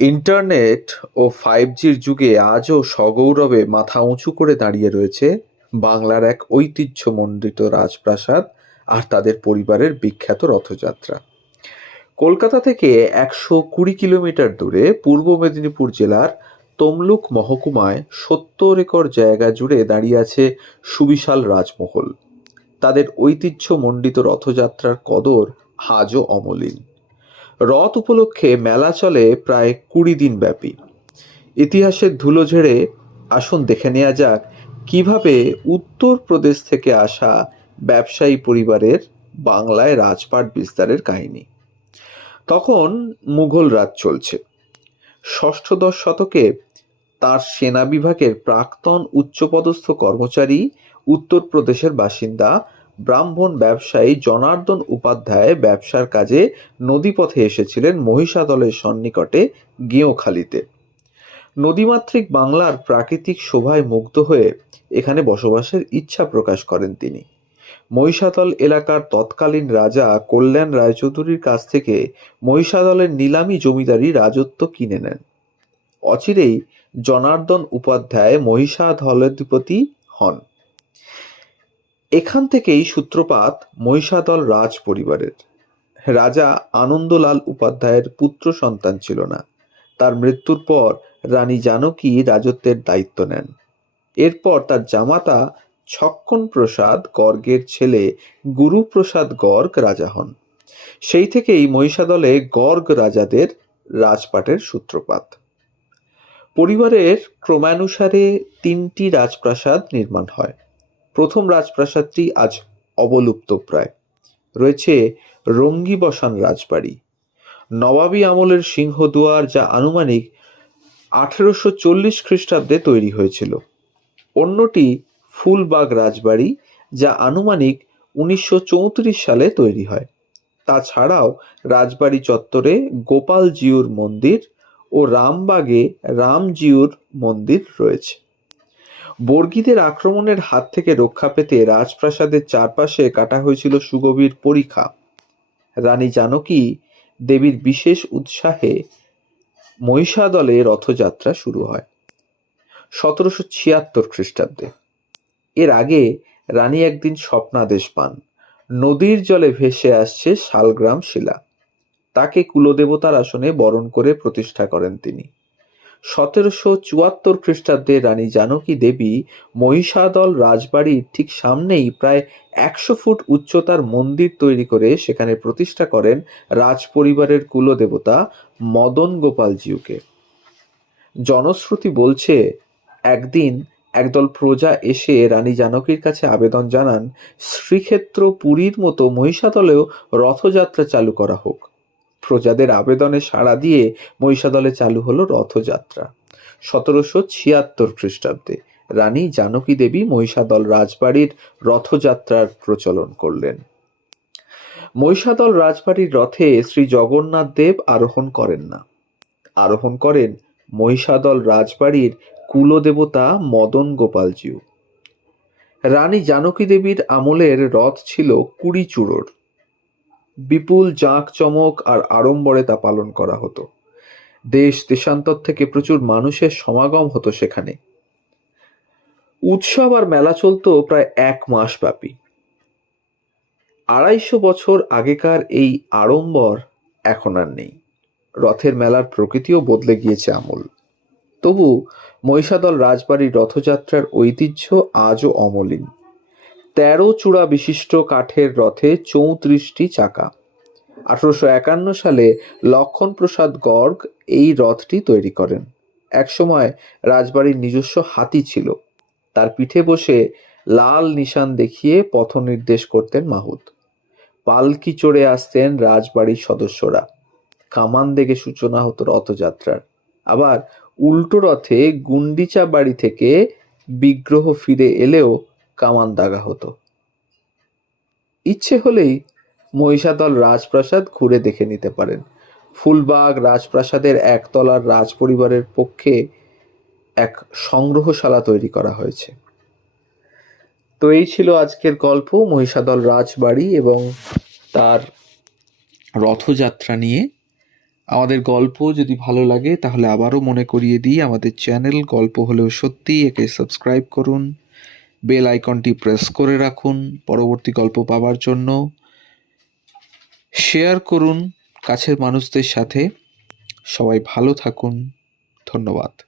Internet ও five জির যুগে আজও সগৌরবে মাথা উঁচু করে দাঁড়িয়ে রয়েছে বাংলার এক ঐতিহ্যমণ্ডিত রাজপ্রাসাদ আর তাদের পরিবারের বিখ্যাত রথযাত্রা। কলকাতা থেকে একশো কুড়ি কিলোমিটার দূরে পূর্ব মেদিনীপুর জেলার তমলুক মহকুমায় সত্তর একর জায়গা জুড়ে দাঁড়িয়ে আছে সুবিশাল রাজমহল। তাদের ঐতিহ্যমণ্ডিত রথযাত্রার কদর আজও অমলিন। রথ উপলক্ষে মেলা চলে প্রায় কুড়ি দিন ব্যাপী। ইতিহাসের ধুলো ঝেড়ে আসুন দেখে নেওয়া যাক কীভাবে উত্তরপ্রদেশ থেকে আসা ব্যবসায়ী পরিবারের বাংলায় রাজপাট বিস্তারের কাহিনী। তখন মুঘল রাজ চলছে। ষষ্ঠদশ শতকে তার সেনা বিভাগের প্রাক্তন উচ্চপদস্থ কর্মচারী উত্তরপ্রদেশের বাসিন্দা ব্রাহ্মণ ব্যবসায়ী জনার্দন উপাধ্যায় ব্যবসার কাজে নদীপথে এসেছিলেন মহিষাদলের সন্নিকটে গেঁয়োখালিতে নদীমাতৃক বাংলার প্রাকৃতিক শোভায় মুগ্ধ হয়ে এখানে বসবাসের ইচ্ছা প্রকাশ করেন তিনি। মহিষাদল এলাকার তৎকালীন রাজা কল্যাণ রায়চৌধুরীর কাছ থেকে মহিষাদলের নিলামি জমিদারি রাজত্ব কিনে নেন। অচিরেই জনার্দন উপাধ্যায় মহিষাদলাধিপতি হন। এখান থেকেই সূত্রপাত মহিষাদল রাজ পরিবারের। রাজা আনন্দলাল উপাধ্যায়ের পুত্র সন্তান ছিল না। তার মৃত্যুর পর রানী জানকী রাজত্বের দায়িত্ব নেন। এরপর তার জামাতা ছক্ষণ প্রসাদ গর্গের ছেলে গুরুপ্রসাদ গর্গ রাজা হন। সেই থেকেই মহিষাদলে গর্গ রাজাদের রাজপাটের সূত্রপাত। পরিবারের ক্রমানুসারে তিনটি রাজপ্রাসাদ নির্মাণ হয়। প্রথম রাজপ্রাসাদটি আজ অবলুপ্ত প্রায় রয়েছে রঙ্গিবসান রাজবাড়ি। নবাবী আমলের সিংহদুয়ার যা আনুমানিক আঠেরোশো চল্লিশ খ্রিস্টাব্দে তৈরি হয়েছিল। অন্যটি ফুলবাগ রাজবাড়ি যা আনুমানিক উনিশশো চৌত্রিশ সালে তৈরি হয়। তাছাড়াও রাজবাড়ি চত্বরে গোপালজিউর মন্দির ও রামবাগে রামজিউর মন্দির রয়েছে। বর্গীদের আক্রমণের হাত থেকে রক্ষা পেতে রাজপ্রাসাদের চারপাশে কাটা হয়েছিল সুগভীর পরীক্ষা। রানী জানকী দেবীর বিশেষ উৎসাহে মহিষাদলে রথযাত্রা শুরু হয়, সতেরোশো ছিয়াত্তর খ্রিস্টাব্দে। এর আগে রানী একদিন স্বপ্নাদেশ পান। নদীর জলে ভেসে আসছে শালগ্রাম শিলা। তাকে কুলদেবতার আসনে বরণ করে প্রতিষ্ঠা করেন তিনি। সতেরোশো চুয়াত্তর খ্রিস্টাব্দে রানী জানকী দেবী মহিষাদল রাজবাড়ির ঠিক সামনেই প্রায় একশো ফুট উচ্চতার মন্দির তৈরি করে সেখানে প্রতিষ্ঠা করেন রাজ পরিবারের কুলদেবতা মদন গোপালজিউকে। জনশ্রুতি বলছে, একদিন একদল প্রজা এসে রানী জানকীর কাছে আবেদন জানান, শ্রীক্ষেত্র পুরীর মতো মহিষাদলেও রথযাত্রা চালু করা হোক। প্রজাদের আবেদনে সাড়া দিয়ে মহিষাদলে চালু হলো রথযাত্রা। সতেরোশো ছিয়াত্তর খ্রিস্টাব্দে রানী জানকী দেবী মহিষাদল রাজবাড়ির রথযাত্রার প্রচলন করলেন। মহিষাদল রাজবাড়ির রথে শ্রী জগন্নাথ দেব আরোহণ করেন না। আরোহণ করেন মহিষাদল রাজবাড়ির কুলদেবতা মদন গোপালজিউ রানী জানকী দেবীর আমলের রথ ছিল কুড়ি চূড়োর বিপুল জাঁকজমক আর আড়ম্বরে তা পালন করা হতো। দেশ দেশান্তর থেকে প্রচুর মানুষের সমাগম হতো সেখানে। উৎসব আর মেলা চলতো প্রায় এক মাস ব্যাপী। আড়াইশো বছর আগেকার এই আড়ম্বর এখন আর নেই। রথের মেলার প্রকৃতিও বদলে গিয়েছে আমূল। তবু মহিষাদল রাজবাড়ির রথযাত্রার ঐতিহ্য আজও অমলিন। তেরো চূড়া বিশিষ্ট কাঠের রথে চৌত্রিশটি চাকা। আঠারোশো একান্ন সালে লক্ষণ প্রসাদ গর্গ এই রথটি তৈরি করেন। একসময় রাজবাড়ির নিজস্ব হাতি ছিল। তার পিঠে বসে লাল নিশান দেখিয়ে পথ নির্দেশ করতেন মাহুত। পালকি চড়ে আসতেন রাজবাড়ির সদস্যরা। কামান দেখে সূচনা হতো রথযাত্রার। আবার উল্টো রথে গুন্ডিচা বাড়ি থেকে বিগ্রহ ফিরে এলেও কামান দাগা হতো। ইচ্ছে হলেই মহিষাদল রাজপ্রাসাদ ঘুরে দেখে নিতে পারেন। ফুলবাগ রাজপ্রাসাদের একতলার রাজ পরিবারের পক্ষে এক সংগ্রহশালা তৈরি করা হয়েছে। তো এই ছিল আজকের গল্প, মহিষাদল রাজবাড়ি এবং তার রথযাত্রা নিয়ে। আমাদের গল্প যদি ভালো লাগে তাহলে আবারও মনে করিয়ে দিই, আমাদের চ্যানেল গল্প হলেও সত্যি, একে সাবস্ক্রাইব করুন। বেল আইকনটি প্রেস করে রাখুন পরবর্তী গল্প পাওয়ার জন্য। শেয়ার করুন কাছের মানুষদের সাথে। সবাই ভালো থাকুন। ধন্যবাদ।